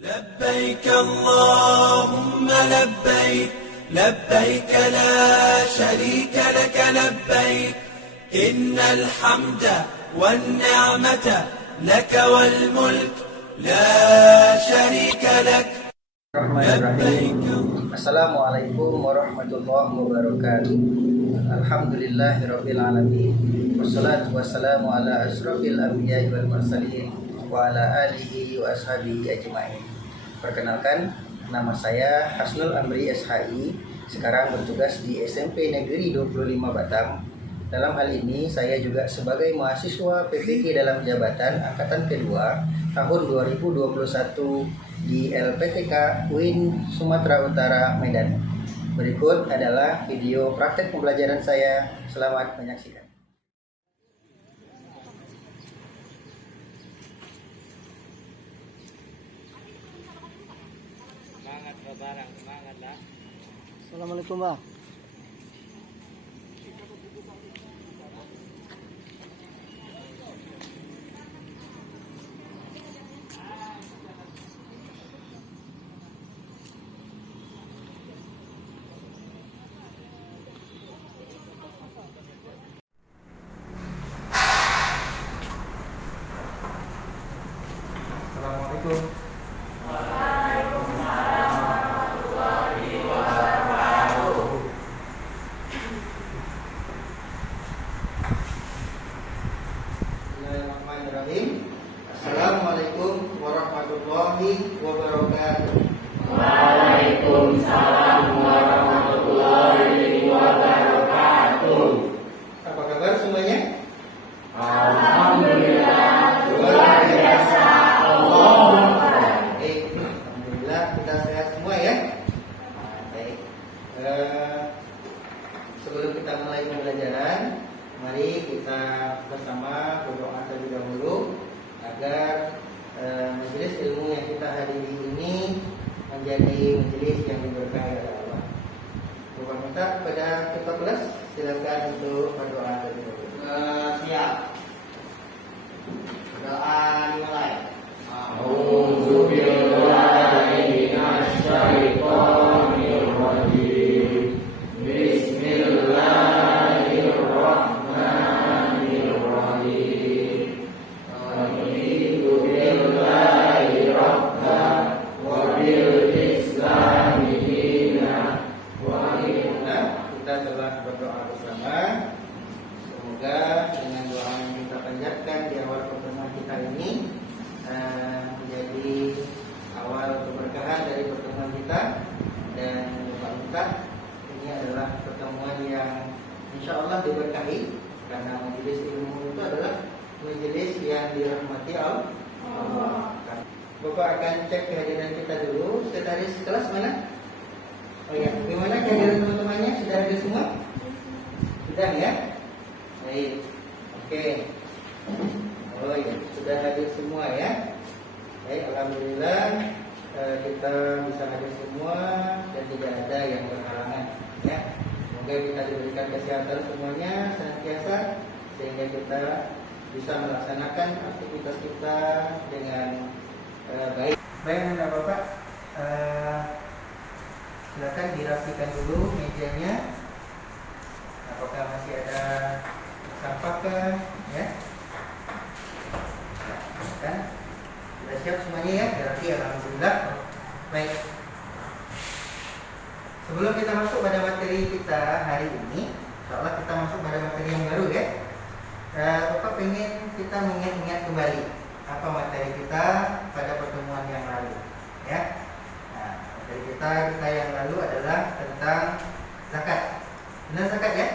لبيك اللهم لبيك لبيك لا شريك لك لبيك إن الحمد والنعمة لك والملك لا شريك لك لبيك. Assalamualaikum warahmatullahi wabarakatuh. Alhamdulillahirabbil alamin. Wassalatu wassalamu ala asyrofil anbiya'i wal mursalin wa ala alihi wa ashabihi ajmain. Perkenalkan, nama saya Hasnul Amri SHI. Sekarang bertugas di SMP Negeri 25 Batam. Dalam hal ini saya juga sebagai mahasiswa PPK dalam jabatan angkatan kedua tahun 2021 di LPTK UIN Sumatera Utara Medan. Berikut adalah video praktek pembelajaran saya. Selamat menyaksikan. Semangat barang, semangat lah. Assalamualaikum, Mbak. Assalamualaikum. Bismillahirrahmanirrahim. Assalamualaikum warahmatullahi wabarakatuh. Waalaikumsalam warahmatullahi wabarakatuh. Apa kabar semuanya? Alhamdulillah, luar biasa. Allahu Akbar. Baik, alhamdulillah kita sehat semua ya. Baik. Sebelum kita mulai pembelajaran, mari kita bersama berdoa terlebih dahulu agar majelis ilmu yang kita hadiri ini menjadi majelis yang diberkahi oleh Allah. Bapak minta kepada ketua kelas silakan untuk berdoa terlebih dahulu. Siap. Doa dimulai. A'udzubillahi minasyaitonir rajim. Bismillahirrahmanirrahim. Raditu billahi rabban wa bil islami dinan wa Kita telah berdoa bersama. Semoga dengan doa yang kita panjatkan di awal pertemuan kita ini menjadi awal keberkahan dari pertemuan kita, dan Bapak minta ini adalah pertemuan yang insya Allah diberkahi karena majelis ilmu itu adalah majelis yang dirahmati Allah. Bapak akan cek kehadiran kita dulu. Sekretaris kelas mana? Oh ya, bagaimana kehadiran teman-temannya? Sudah hadir semua? Sudah ya? Baik. Oke. Oh ya, sudah hadir semua ya. Baik, alhamdulillah kita bisa hadir semua dan tidak ada yang berhalangan ya. Semoga kita diberikan kesehatan semuanya senantiasa sehingga kita bisa melaksanakan aktivitas kita dengan baik. Baik, Anda Bapak, silakan dirapikan dulu mejanya. Apakah masih ada sampah ya? Kan sudah siap semuanya ya, berarti alhamdulillah. Baik. Sebelum kita masuk pada materi kita hari ini, insyaallah kita masuk pada materi yang baru ya. Bapak pengen kita mengingat kembali apa materi kita pada pertemuan yang lalu ya. Nah, materi kita yang lalu adalah tentang zakat. Benar zakat ya?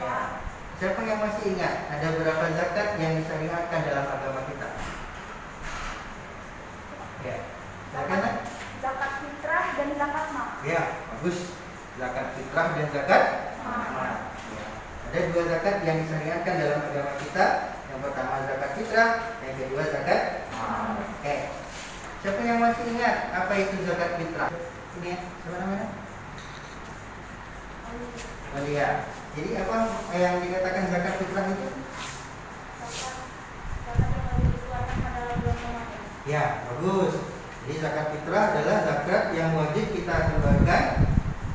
Ya. Siapa yang masih ingat ada berapa zakat yang disyariatkan dalam agama kita? Ya. Zakat fitrah dan zakat mal. Ya, bagus. Zakat fitrah dan zakat mal. Ya. Ada dua zakat yang disyariatkan dalam agama kita. Yang pertama zakat fitrah, yang kedua zakat mal. Oke. Siapa yang masih ingat apa itu zakat fitrah? Ini ya, siapa namanya? Oh iya. Jadi apa yang dikatakan zakat fitrah itu? Zakat yang dikeluarkan pada bulan Ramadan. Ya, bagus. Jadi zakat fitrah adalah zakat yang wajib kita keluarkan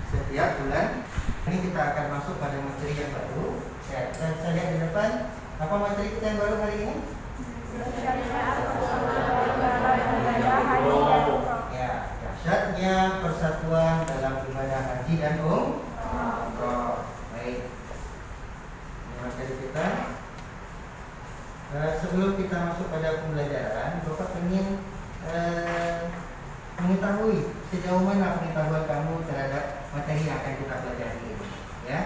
setiap bulan. Ini kita akan masuk pada materi yang baru. Ya, dan saya lihat di depan, apa materi kita yang baru hari ini? Ya, dahsyatnya persatuan dalam ibadah haji dan umrah. Baik, ini materi kita. Sebelum kita masuk pada pembelajaran, Bapak ingin mengetahui sejauh mana pengetahuan kamu terhadap materi yang akan kita pelajari ini, ya.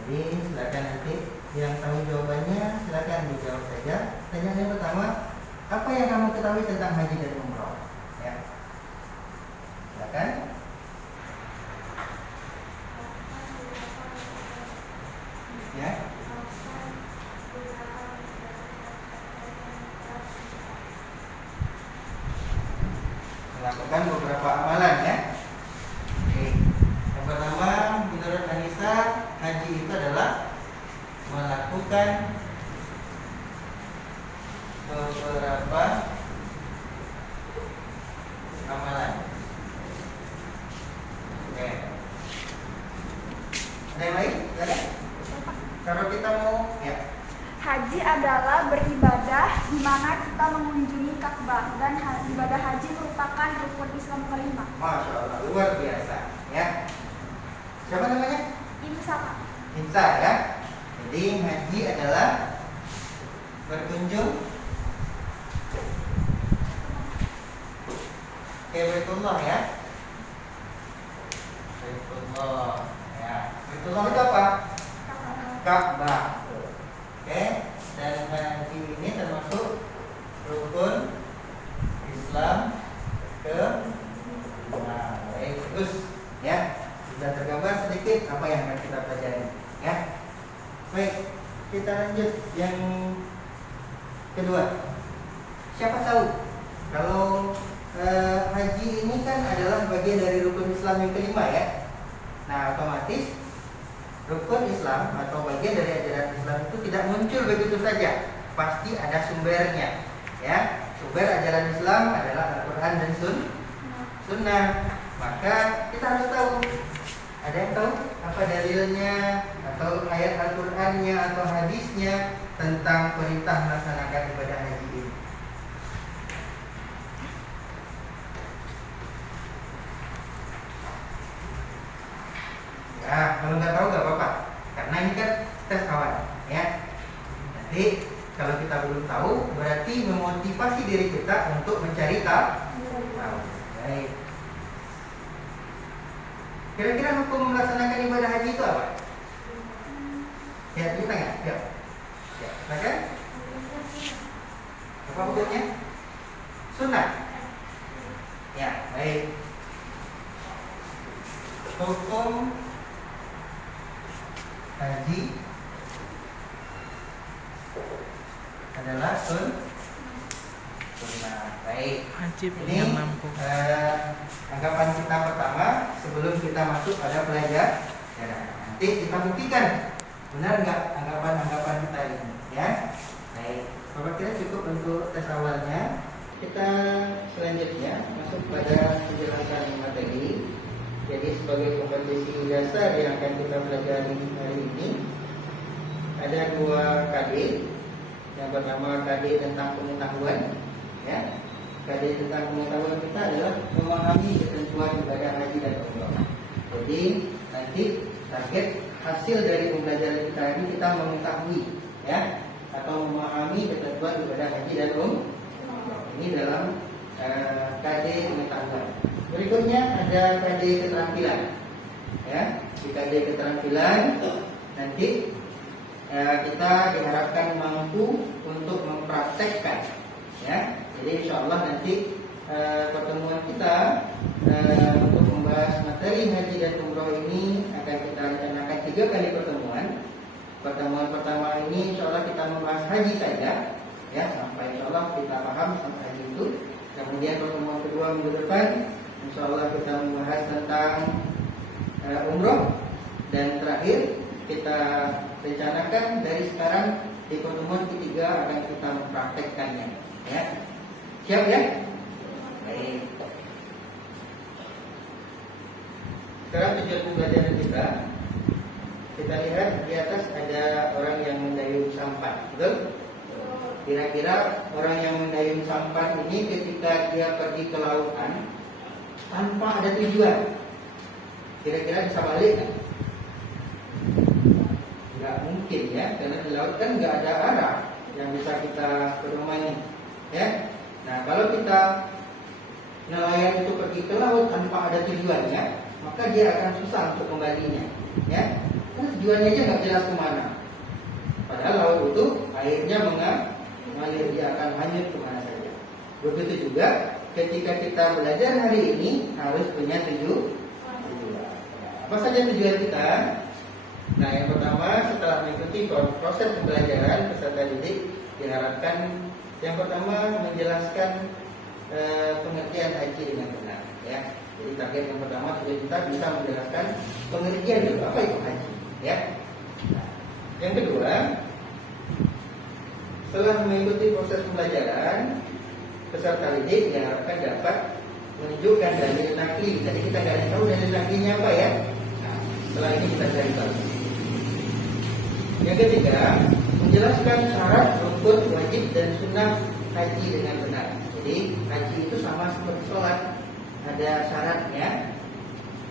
Jadi silakan nanti yang tahu jawabannya silakan dijawab saja. Pertanyaan yang pertama, apa yang kamu ketahui tentang haji dan umrah? Ya, silakan. Ya. Melakukan beberapa amalan, ya. Oke. Yang pertama, menurut Anissa, haji itu adalah melakukan beberapa amalan. Oke. Ada yang lain? Ada? Kalau kita mau, ya. Haji adalah beribadah di mana kita mengunjungi Ka'bah dan ibadah haji merupakan rukun Islam kelima. Masya Allah, luar biasa, ya. Siapa namanya? Insa. Insa, ya. Jadi haji adalah berkunjung ke Baitullah, ya. Baitullah, ya. Baitullah itu apa? Ka'bah. Oke, dan haji ini termasuk rukun Islam ke baik, terus, ya. Sudah tergambar sedikit apa yang akan kita pelajari, ya. Baik, kita lanjut yang kedua. Siapa tahu kalau haji ini kan adalah bagian dari rukun Islam yang kelima, ya. Nah, otomatis rukun Islam atau bagian dari ajaran Islam itu tidak muncul begitu saja, pasti ada sumbernya, ya. Sumber ajaran Islam adalah Al-Quran dan Sunnah. Maka kita harus tahu. Ada yang tahu apa dalilnya atau ayat Al-Qurannya atau hadisnya tentang perintah melaksanakan ibadah haji ini? Ya, kalau nggak tahu nggak apa-apa, karena ini kan tes awal, ya. Nanti kalau kita belum tahu, berarti memotivasi diri kita untuk mencari tahu. Baik. Kira-kira hukum melaksanakan ibadah haji itu apa? Ya, kita nggak? Ya, silakan. Apa hukumnya? Sunnah. Ya, baik. Hukum haji adalah sunnah. Baik. Ini anggapan kita pertama sebelum kita masuk pada pelajaran. Ya, nanti kita buktikan benar nggak anggapan-anggapan kita ini, ya. Baik. Bapak kira cukup untuk tes awalnya. Kita selanjutnya masuk pada penjelasan materi. Jadi sebagai kompetensi dasar yang akan kita pelajari hari ini ada dua KD. Yang pertama KD tentang pengetahuan, ya. KD tentang pengetahuan kita adalah memahami ketentuan ibadah haji dan umrah. Jadi nanti target hasil dari pembelajaran kita ini kita mengetahui, ya, atau memahami ketentuan ibadah haji dan umrah. Ini dalam KD pengetahuan. Berikutnya ada KD keterampilan, ya. Di KD keterampilan nanti kita diharapkan mampu untuk mempraktekkan, ya. Jadi insya Allah nanti pertemuan kita untuk membahas materi haji dan umroh ini akan kita rencanakan 3 kali pertemuan. Pertemuan pertama ini insya Allah kita membahas haji saja, ya, sampai insya Allah kita paham sampai haji itu. Kemudian pertemuan kedua minggu depan insya Allah kita membahas tentang umroh. Dan terakhir kita rencanakan dari sekarang di pertemuan ketiga akan kita mempraktekkannya, ya. Siap, ya? Baik. Sekarang tujuan pembelajaran kita lihat di atas ada orang yang mendayung sampan, betul? Kira-kira orang yang mendayung sampan ini ketika dia pergi ke lautan tanpa ada tujuan, kira-kira bisa balik nggak? Nggak mungkin ya, karena di laut kan nggak ada arah yang bisa kita bermain, ya. Nah, kalau kita nelayan itu pergi ke laut tanpa ada tujuannya, maka dia akan susah untuk kembalinya, ya. Karena tujuannya aja nggak jelas kemana. Padahal laut itu airnya mengalir, dia akan hanyut kemana saja. Begitu juga ketika kita belajar hari ini harus punya tujuan. Apa saja tujuan kita? Nah, yang pertama setelah mengikuti proses pembelajaran peserta didik diharapkan yang pertama menjelaskan pengertian haji dengan benar, ya. Jadi target yang pertama kita bisa menjelaskan pengertian dulu apa itu haji, ya. Nah, yang kedua, setelah mengikuti proses pembelajaran peserta didik diharapkan dapat menunjukkan dalil nakli. Jadi kita nggak tahu dalil naklinya apa, ya. Nah, setelah ini kita cari tahu. Yang ketiga, menjelaskan syarat, rukun, wajib dan sunnah haji dengan benar. Jadi haji itu sama seperti sholat, ada syaratnya,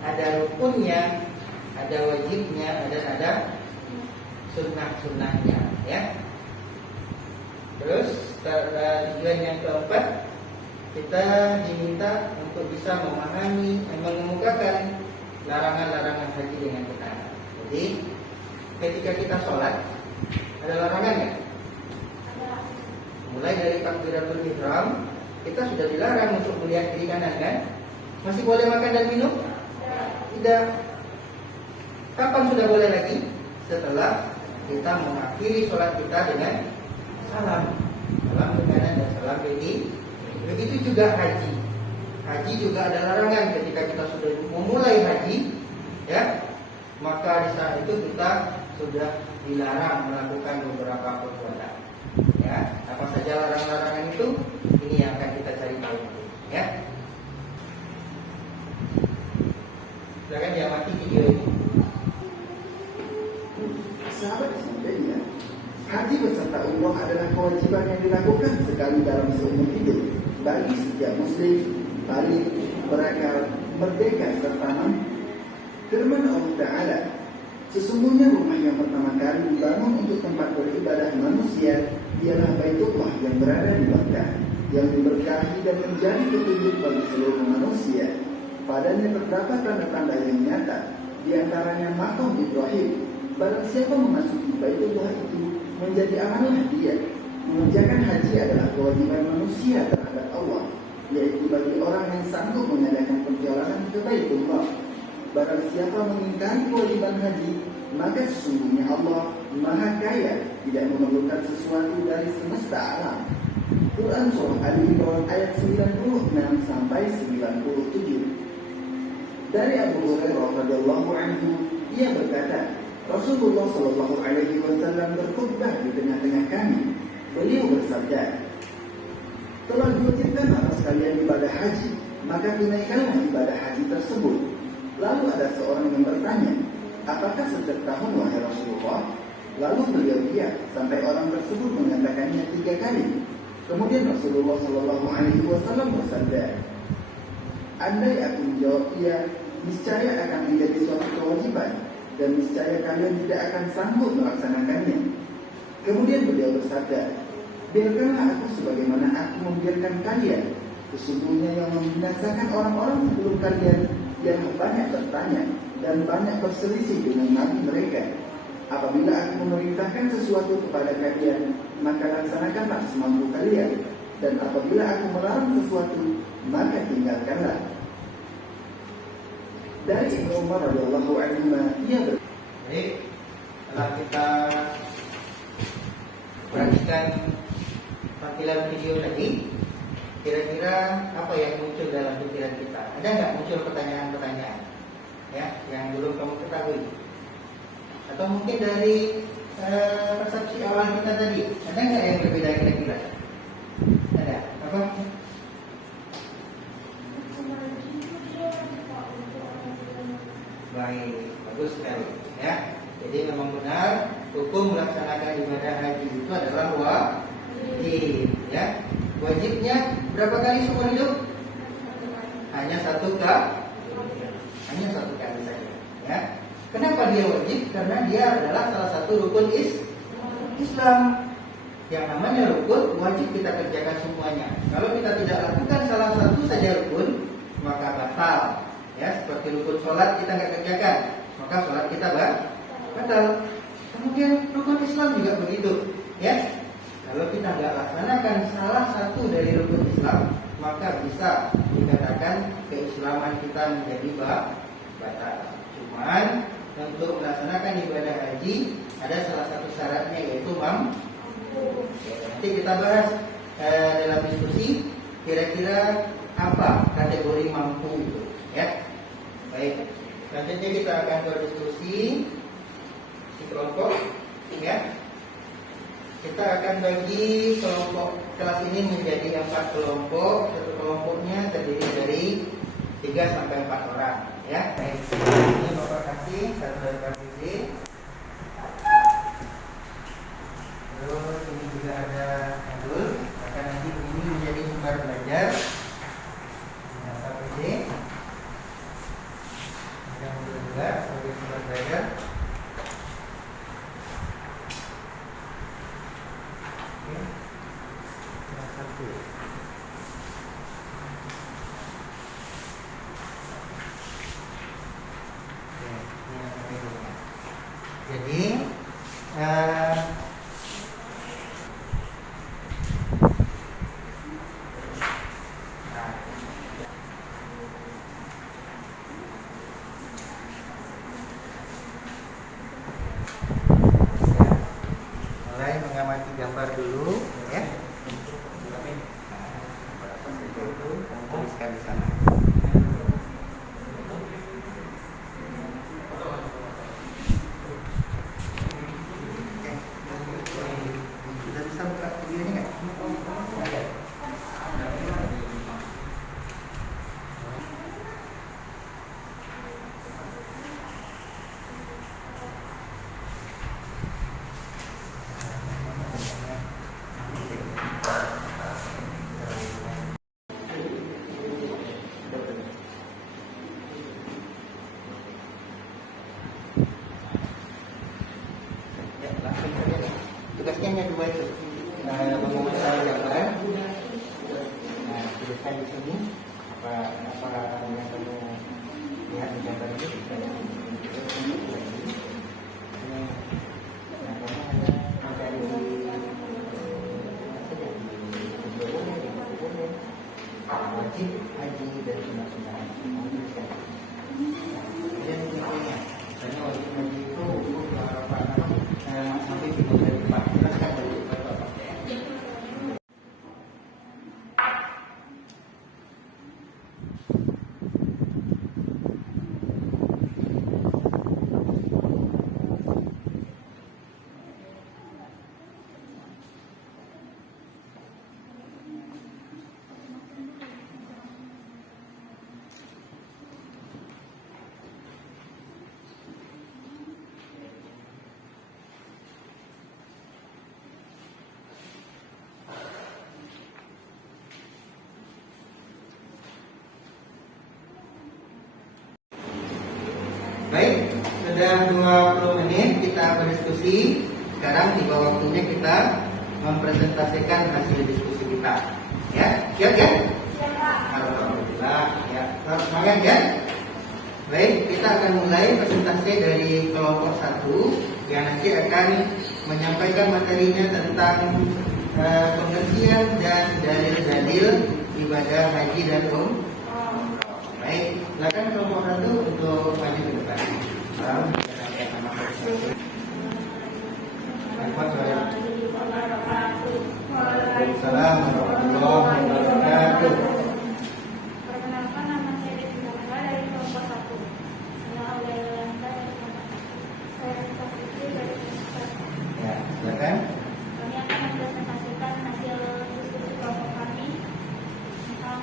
ada rukunnya, ada wajibnya, dan ada sunnah-sunnahnya, ya. Terus tujuan yang keempat, kita diminta untuk bisa memahami dan mengemukakan larangan-larangan haji dengan benar. Jadi ketika kita sholat ada larangannya. Mulai dari takbiratul ihram, kita sudah dilarang untuk melihat kiri kanan, kan? Masih boleh makan dan minum? Tidak. Kapan sudah boleh lagi? Setelah kita mengakhiri sholat kita dengan salam ke kanan dan salam ke kiri. Begitu juga haji. Haji juga ada larangan ketika kita sudah memulai haji, ya. Maka di saat itu kita sudah dilarang melakukan beberapa perbuatan, ya. Apa saja larangan-larangan itu? Ini yang akan kita cari tahu, ya. Silakan diamati video ini. Sahabat sekalian, haji beserta umroh adalah kewajiban yang dilakukan sekali dalam seumur hidup bagi setiap muslim, balik, berakal, merdeka serta mampu. Firman Allah Ta'ala, sesungguhnya rumah yang pertama kali dibangun untuk tempat beribadah manusia ialah Baitullah yang berada di Makkah, yang diberkahi dan menjadi petunjuk bagi seluruh manusia. Padanya terdapat tanda-tanda yang nyata, di antaranya makam Ibrahim. Barang siapa memasuki Baitullah itu menjadi amanah dia. Mengerjakan haji adalah kewajiban manusia terhadap Allah, yaitu bagi orang yang sanggup mengadakan perjalanan ke Baitullah. Barang siapa mengingkari kewajiban haji, maka sesungguhnya Allah Maha Kaya, tidak memerlukan sesuatu dari semesta alam. Quran Surah Ali Imran ayat 96 sampai 97. Dari Abu Hurairah radhiyallahu anhu, ia berkata, Rasulullah Shallallahu Alaihi Wasallam berkhutbah di tengah-tengah kami. Beliau bersabda, telah diwajibkan atas kalian ibadah haji, maka tunaikanlah ibadah haji tersebut. Lalu ada seorang yang bertanya, apakah setiap tahun wahai Rasulullah? Lalu beliau diam sampai orang tersebut mengatakannya 3 kali. Kemudian Rasulullah Shallallahu Alaihi Wasallam bersabda, andai aku menjawab iya, niscaya akan menjadi suatu kewajiban dan niscaya kalian tidak akan sanggup melaksanakannya. Kemudian beliau bersabda, biarkanlah aku sebagaimana aku membiarkan kalian. Sesungguhnya yang membinasakan orang-orang sebelum kalian yang banyak bertanya dan banyak berselisih dengan nabi mereka. Apabila aku memerintahkan sesuatu kepada kalian, maka laksanakanlah semampu kalian. Dan apabila aku melarang sesuatu, maka tinggalkanlah. Dari Ibnu Umar radhiyallahu anhu, ia berkata, Baik, setelah kita perhatikan tampilan video tadi, kira-kira apa yang muncul dalam pikiran kita? Ada nggak muncul pertanyaan-pertanyaan, ya, yang belum kamu ketahui? Atau mungkin dari persepsi awal kita tadi, ada nggak yang berbeda kira-kira? Ada? Apa? baik, bagus sekali. Ya, jadi memang benar hukum melaksanakan ibadah haji itu adalah wajib. Ya, wajibnya berapa kali seumur hidup? Hanya satu kali saja. Ya, kenapa dia wajib? Karena dia adalah salah satu rukun Islam. Yang namanya rukun wajib kita kerjakan semuanya. Kalau kita tidak lakukan salah satu saja rukun, maka batal. Ya, seperti rukun sholat kita nggak kerjakan, maka sholat kita batal. Kemudian rukun Islam juga begitu. Ya, kalau kita nggak laksanakan salah satu dari rukun Islam, maka bisa dikatakan keislaman kita menjadi batal. Cuman untuk melaksanakan ibadah haji ada salah satu syaratnya, yaitu nanti kita bahas dalam diskusi kira-kira apa kategori mampu itu, ya. Baik, selanjutnya kita akan berdiskusi di kelompok, ya. Kita akan bagi kelompok kelas ini menjadi 4 kelompok. Satu kelompoknya terdiri dari 3 sampai 4 orang, ya. Baik, ini Bapak kasih satu dari terus ini juga ada modul, akan nanti ini menjadi sumber belajar. KPD ada modul juga sebagai sumber belajar. Oke, yang satu. Oke, ini yang KPD-nya. Jadi mulai mengamati gambar dulu, ya. Tuliskan di sana. Sudah bisa buka videonya nggak? Ada. Ya, langsung saja. Tugasnya hanya 2 itu. Mengumpulkan gambar. Nah, tuliskan di sini apa yang kamu lihat di gambar itu. Wajib haji dan sunah-sunah. Kemudian intinya, misalnya wajib haji itu apa namanya? Sampai di bagian depan. Jelaskan dulu kepada Bapak. Baik, sudah 20 menit kita berdiskusi. Sekarang tiba waktunya kita mempresentasikan hasil diskusi kita. Ya, siap ya? Alhamdulillah. Ya, semangat ya. Baik, kita akan mulai presentasi dari kelompok 1 yang nanti akan menyampaikan materinya tentang pengertian dan dalil-dalil ibadah haji dan umroh. Baik, silakan kelompok 1 untuk maju ke depan. Waalaikumsalam warahmatullahi wabarakatuh. Perkenalkan, nama saya Devi Nanda dari kelompok 1. Nama Aulia dari kelompok 1. Saya Rita Fitri dari kelompok 1. Ya, silakan. Kami akan mempresentasikan hasil diskusi kelompok kami tentang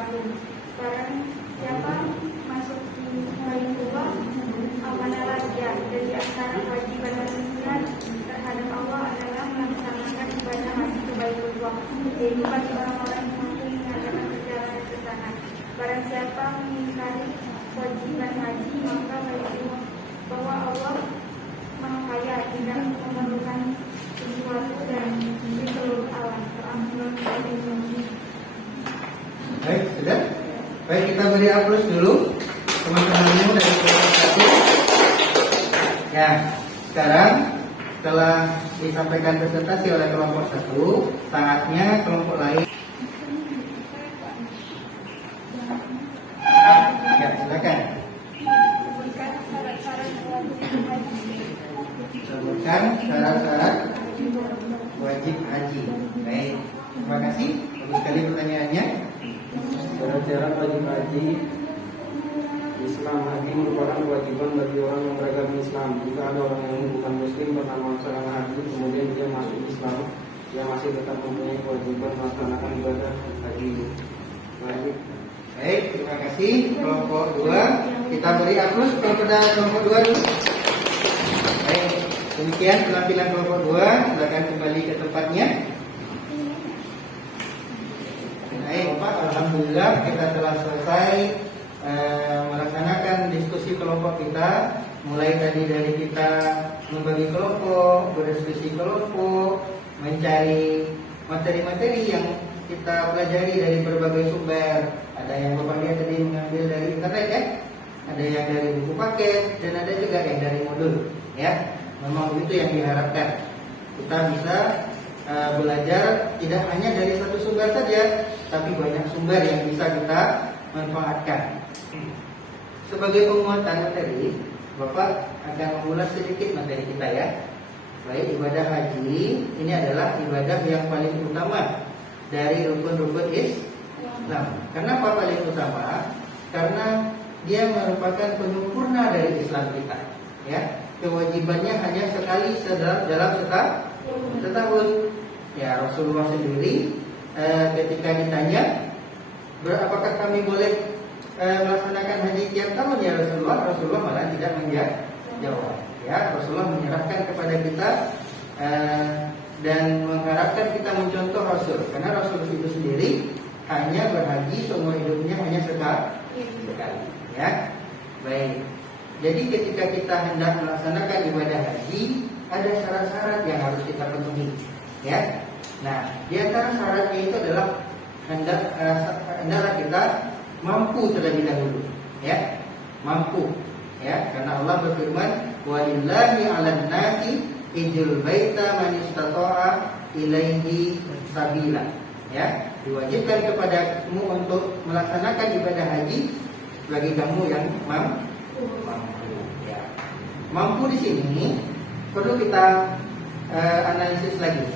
tahun. Barang siapa masuk di hari tua, amanah dia. Dan di antara kewajiban manusia terhadap Allah adalah melaksanakan ibadah haji ke Baitullah, yaitu bagi orang-orang yang mampu mengadakan perjalanan ke sana. Barang siapa mengingkari kewajiban haji, maka Baitullah bahwa Allah Maha Kaya, tidak memerlukan sesuatu dan di seluruh alam. Baik, sudah? Baik, kita beri aplaus dulu teman-temanmu dari kelompok 1. Ya, sekarang setelah disampaikan presentasi oleh kelompok 1, saatnya kelompok lain. Ya, silakan. Sebutkan syarat-syarat wajib haji. Baik, terima kasih. Bagus sekali pertanyaannya. Syarat-syarat wajib haji Islam. Haji merupakan kewajiban bagi orang yang beragama Islam. Jika ada orang yang bukan muslim pernah melaksanakan haji, kemudian dia masuk Islam, dia masih tetap mempunyai kewajiban melaksanakan ibadah haji. Baik, terima kasih. Kelompok 2, kita beri aplaus kepada kelompok 2 dulu. Baik, demikian penampilan kelompok 2. Silakan kembali ke tempatnya. Baik, Bapak, alhamdulillah kita telah selesai melaksanakan diskusi kelompok kita. Mulai tadi dari kita membagi kelompok, berdiskusi kelompok, mencari materi-materi yang kita pelajari dari berbagai sumber. Ada yang Bapak lihat tadi mengambil dari internet ya, ada yang dari buku paket, dan ada juga yang dari modul ya. Memang itu yang diharapkan. Kita bisa belajar tidak hanya dari satu sumber saja, tapi banyak sumber yang bisa kita manfaatkan. Sebagai penguatan materi, Bapak akan mengulas sedikit materi kita ya. Baik, ibadah haji ini adalah ibadah yang paling utama dari rukun-rukun Islam. Kenapa paling utama? Karena dia merupakan penyempurna dari Islam kita. Ya, kewajibannya hanya sekali dalam setahun. Ya, Rasulullah sendiri ketika ditanya, apakah kami boleh melaksanakan haji tiap tahun ya Rasulullah malah tidak menjawab. Ya, Rasulullah menyerahkan kepada kita dan mengharapkan kita mencontoh Rasul, karena Rasul itu sendiri hanya berhaji seumur hidupnya hanya sekali. Ya, baik. Jadi ketika kita hendak melaksanakan ibadah haji, ada syarat-syarat yang harus kita penuhi. Ya, nah di antara syaratnya itu adalah hendaklah kita mampu terlebih dahulu. Ya, mampu. Ya, karena Allah berfirman, walillahi 'alan nasi hijjul baita man istata'a ilaihi sabila. Ya, diwajibkan kepadamu untuk melaksanakan ibadah haji bagi kamu yang mampu. Ya. Mampu di sini perlu kita analisis lagi.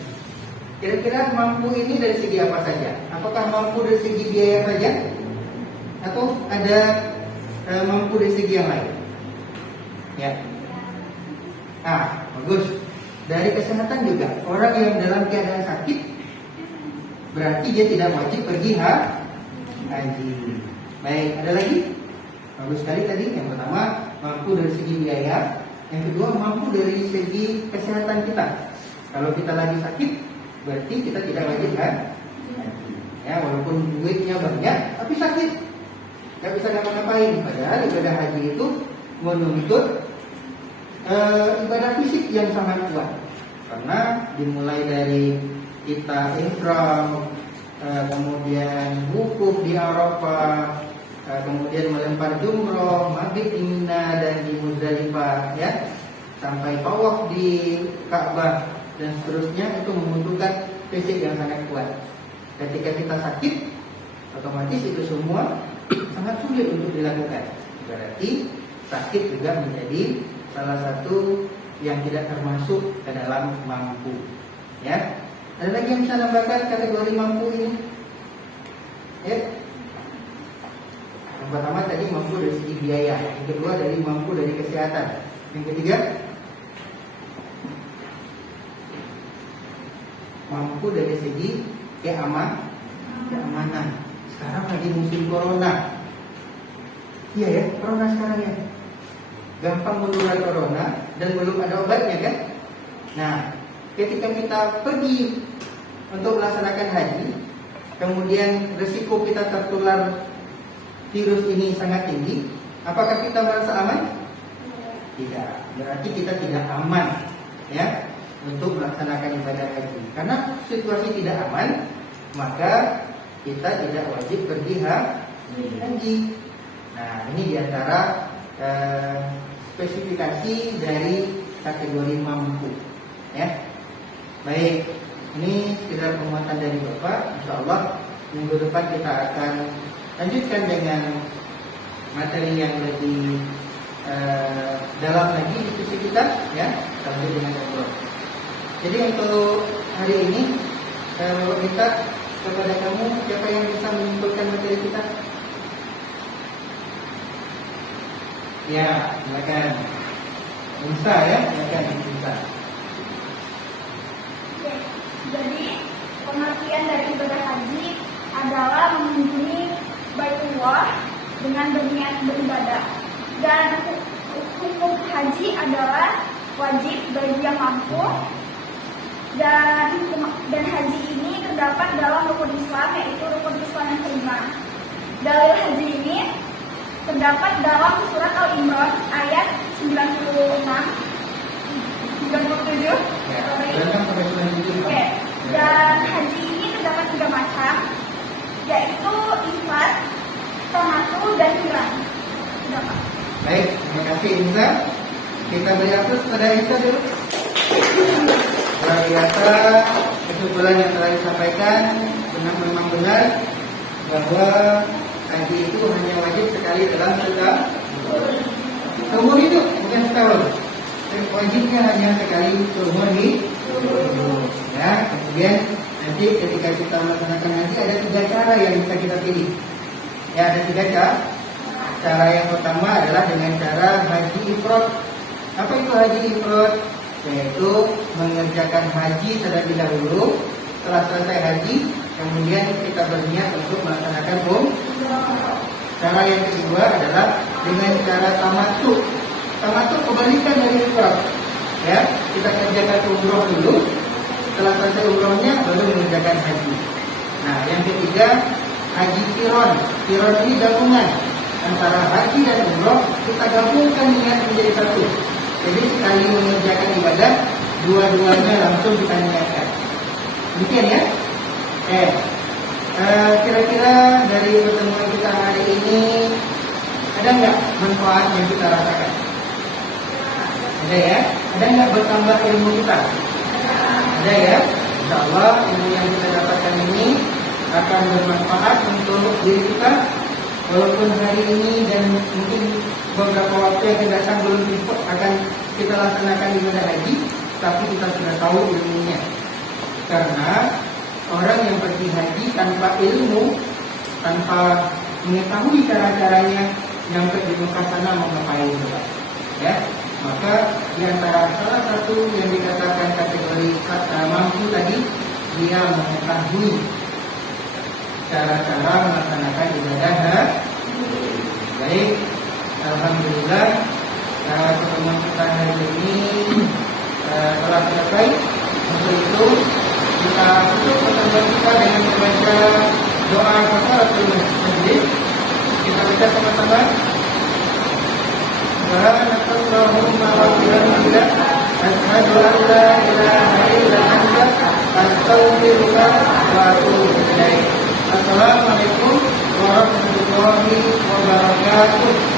Kira-kira mampu ini dari segi apa saja? Apakah mampu dari segi biaya saja, atau ada mampu dari segi yang lain? Ya. Bagus. Dari kesehatan juga. Orang yang dalam keadaan sakit berarti dia tidak wajib pergi haji. Baik, ada lagi? Bagus sekali tadi. Yang pertama, mampu dari segi biaya. Yang kedua, mampu dari segi kesehatan kita. Kalau kita lagi sakit, berarti kita tidak wajib haji. Ya, walaupun duitnya banyak, tapi sakit, nggak bisa ngapa-ngapain. Padahal ibadah haji itu menuntut ibadah fisik yang sangat kuat, karena dimulai dari kita ihram, kemudian wukuf di Arafah, kemudian melempar jumroh, mabit di Mina dan di Muzdalifah, ya, sampai tawaf di Ka'bah dan seterusnya, itu membutuhkan fisik yang sangat kuat. Ketika kita sakit, otomatis itu semua sangat sulit untuk dilakukan. Berarti sakit juga menjadi salah satu yang tidak termasuk ke dalam mampu. Ya, ada lagi yang bisa nambahkan kategori mampu ini? Ya. Yang pertama tadi mampu dari segi biaya, yang kedua dari mampu dari kesehatan, yang ketiga mampu dari segi keamanan. Sekarang lagi lagi musim corona. Iya ya, corona sekarang ya. Gampang menular corona dan belum ada obatnya kan? Nah, ketika kita pergi untuk melaksanakan haji, kemudian risiko kita tertular virus ini sangat tinggi, apakah kita merasa aman? Tidak. Berarti kita tidak aman ya untuk melaksanakan ibadah haji. Karena situasi tidak aman, maka kita tidak wajib pergi haji. Nah, ini diantara spesifikasi dari kategori mampu ya. Baik, ini sekedar penguatan dari Bapak. Insyaallah minggu depan kita akan lanjutkan dengan materi yang lebih dalam lagi diskusi kita ya, sampai dengan ngobrol. Jadi untuk hari ini Bapak minta kepada kamu, siapa yang bisa menyimpulkan materi kita? Ya, silakan. Bisa ya, silakan bisa. Jadi pengertian dari ibadah haji adalah mengunjungi Baitullah dengan berniat beribadah. Dan hukum haji adalah wajib bagi yang mampu. Dan haji ini terdapat dalam rukun Islam, yaitu rukun Islam yang kelima. Dalil haji ini terdapat dalam surat Al-Imran ayat 96, 97. Oke. Dan haji ini terdapat 3 macam, yaitu ifrad, tamattu, dan qiran. Baik, terima kasih Insa. Kita beri aplaus pada Insa dulu. Luar biasa kesimpulan yang telah disampaikan, memang benar bahwa haji itu hanya wajib sekali dalam seumur hidup, bukan setahun. Wajibnya hanya sekali seumur hidup. Ya, kemudian nanti ketika kita melaksanakan haji ada 3 cara yang bisa kita pilih. Ya, ada 3 cara. Cara yang pertama adalah dengan cara haji ifrad. Apa itu haji ifrad? Yaitu mengerjakan haji terlebih dahulu. Setelah selesai haji, kemudian kita berniat untuk melaksanakan umrah. Cara yang kedua adalah dengan cara tamattu. Tamattu kebalikan dari ifrad. Ya, kita kerjakan umrah dulu. Setelah selesai umrahnya baru mengerjakan haji. Nah, yang ketiga haji qiran. Qiran ini gabungan antara haji dan umrah, kita gabungkan niat menjadi satu. Jadi sekali mengerjakan ibadah, dua-duanya langsung kita niatkan. Demikian ya. Kira-kira dari pertemuan kita hari ini ada nggak manfaat yang kita rasakan? Ada ya. Ada nggak bertambah ilmu kita? Ada ya. Insyaallah ilmu yang kita dapatkan ini akan bermanfaat untuk diri kita. Walaupun hari ini dan mungkin beberapa waktu yang akan datang belum akan kita laksanakan ibadah haji, tapi kita sudah tahu ilmunya. Karena orang yang pergi haji tanpa ilmu, tanpa mengetahui cara-caranya nyampe di Mekah sana mau ngapain coba? Ya, maka di antara salah satu yang dikatakan kategori mampu tadi, dia mengetahui cara-cara melaksanakan ibadah haji. Baik, alhamdulillah pertemuan kita hari ini telah selesai. Untuk itu kita tutup pertemuan kita dengan membaca doa kafaratul majlis. Kita baca sama-sama. Subhanakallahumma wa bihamdika asyhadu an la ilaha illa anta astaghfiruka wa atubu ilaik. Assalamualaikum warahmatullahi wabarakatuh.